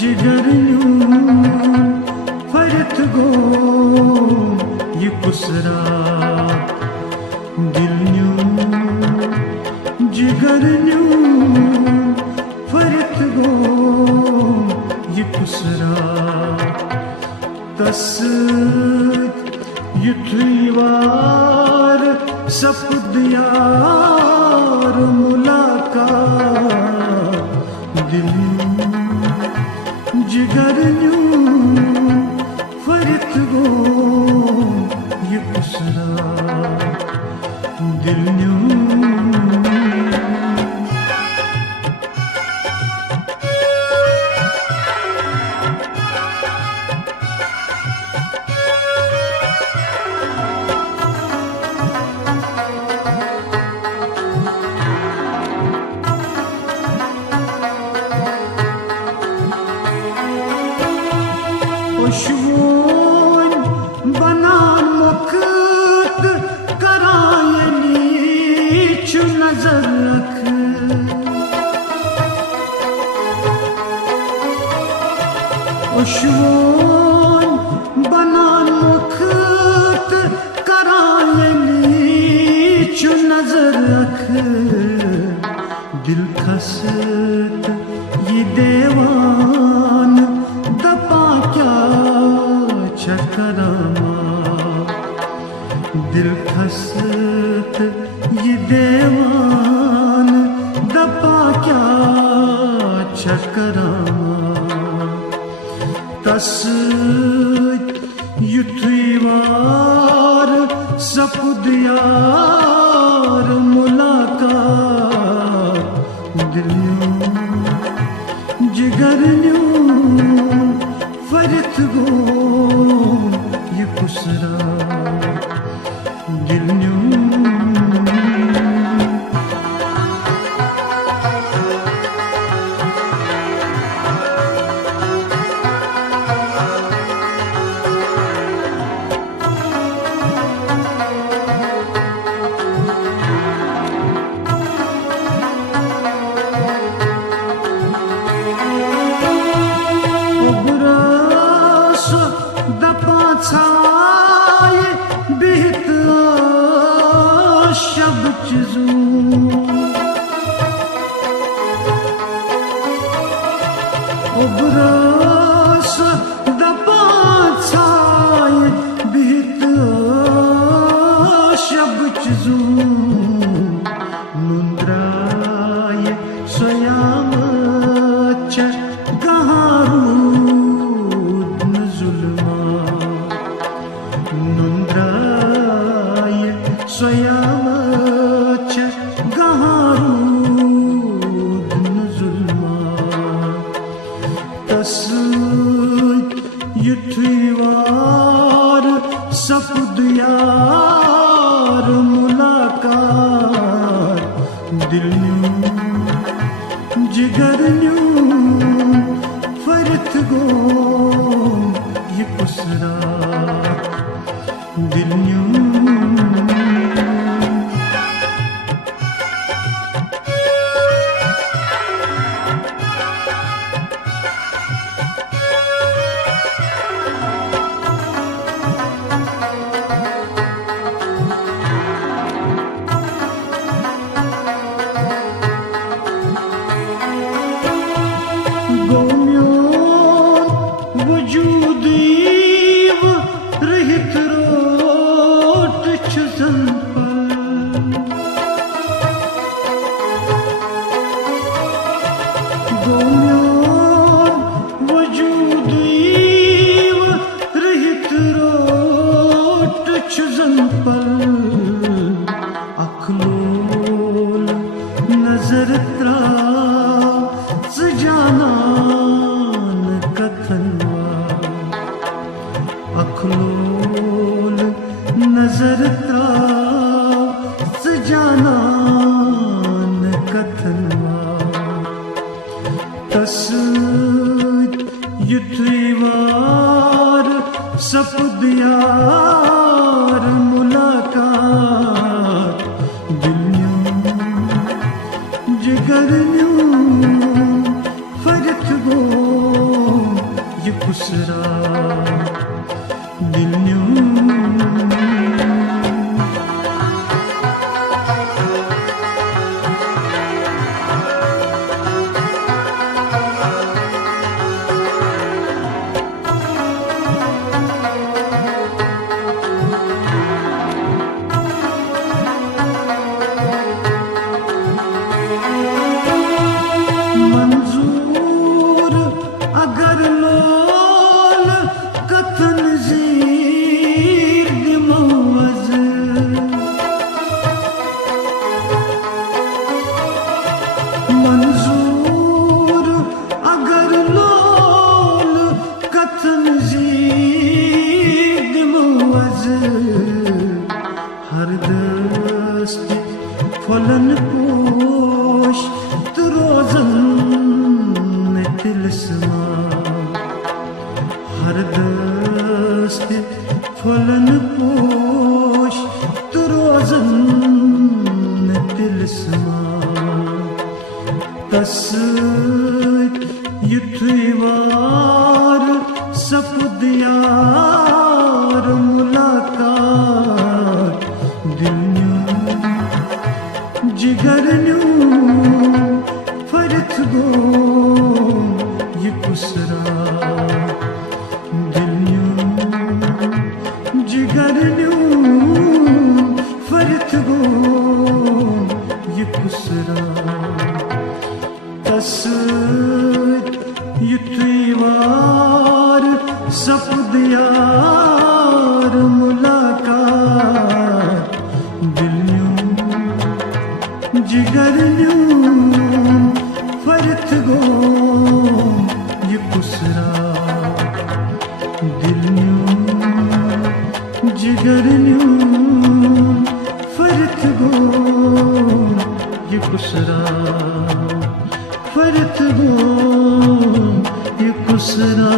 जिगर फरत गो ये कुसरा दिल जिगर फरत गो ये कुसरा तस युथवार सपद यार मुलाकात दिल जिगर फरत गो ये कुसरा दिल खुशबून बनान मुक्त करायनी चु नजर रख खुशबून बनान मुक्त करायनी चु नजर रख दिल खसत ये देवान दपा क्या चकरामा दिल खसत ये देवान दपा क्या चकरामा तस युथवार सपद यार मुलाकात दिल जिगर फरत गो ये कुसरा दिल बिहत शब चीजू उबरस दपा छाए बिहत शब चीजू मुंद्राय स्वयं च गहारू स्वयं च गहारूद जुल्मा तस युथवार सपद यार मुलाकात दिल जिगर फरत गो ये कुसरा दिल वजूद रहित रोट छुजन वजूद रहित रोट छुजन अखलोल नजर त्रा जाना अखलोल नजर ता जानान कथनवा तस युद्धिवार सपुद यार मुलाकात दिल्यों जिगरन्यों फरत गो ये कुसरा दिल्यों मंजूर अगर लोल कथन जीर दिमवज मंजूर अगर लोल कथन जीर दिमवज हर दस्त फलन पोश रोजन तिलस्मा हर दस्त फलन पोश रोजन तिलस्मा तस युद्धिवार सपुद यार मुलाकात दिल्यों जिगरन्यों फरत गो ये कुसरा दिल्यों जिगरन्यों फरत गो ये कुसरा तस युद्धिवार सपुद यार मुलाकात दिल्यों जिगरन्यों फरत गो ये कुसरा दिल्यों जिगरन्यों फरत गो ये कुसरा फरत गो ये कुसरा।